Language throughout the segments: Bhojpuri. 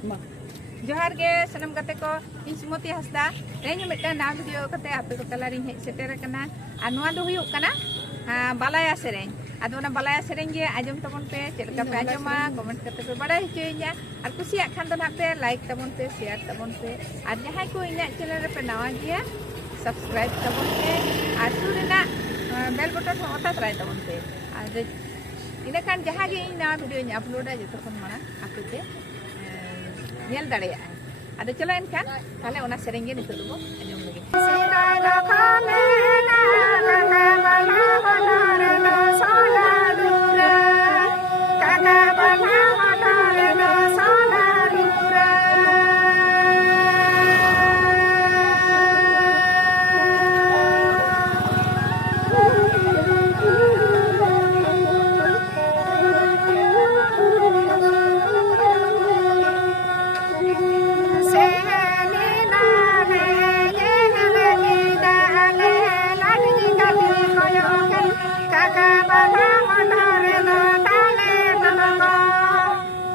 जोहार गे सनम गते को इन सुमति हंसदा तेज मिट्टा ना वीडियो कते आपे को तलारी हेज सेटेर कना आ नोआ दो हुयुक कना बालाया सेरेंग आदो ना बालाया सेरेंग गे आजम तबन पे चेलका पे आजमा कमेंट कते पे बड़ा हिचोइया और कुसिया खान दो ना पे लाइक तबन पे शेयर तबन पे और जहां को इना चैनल पे नवा गया सब्सक्राइब तबन पे और सुरना बेल बटन होता ट्राई तबन पे और इना खान जहां गे इन वीडियो अपलोड जो तखन माना आपे पे nyel dare ya ada chalo enkan tale ona sereng ge nitu dubo ajom lagi sirala khale na na bala banare na sola dura kaga bala banare na sola dura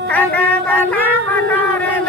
Kaga bala manare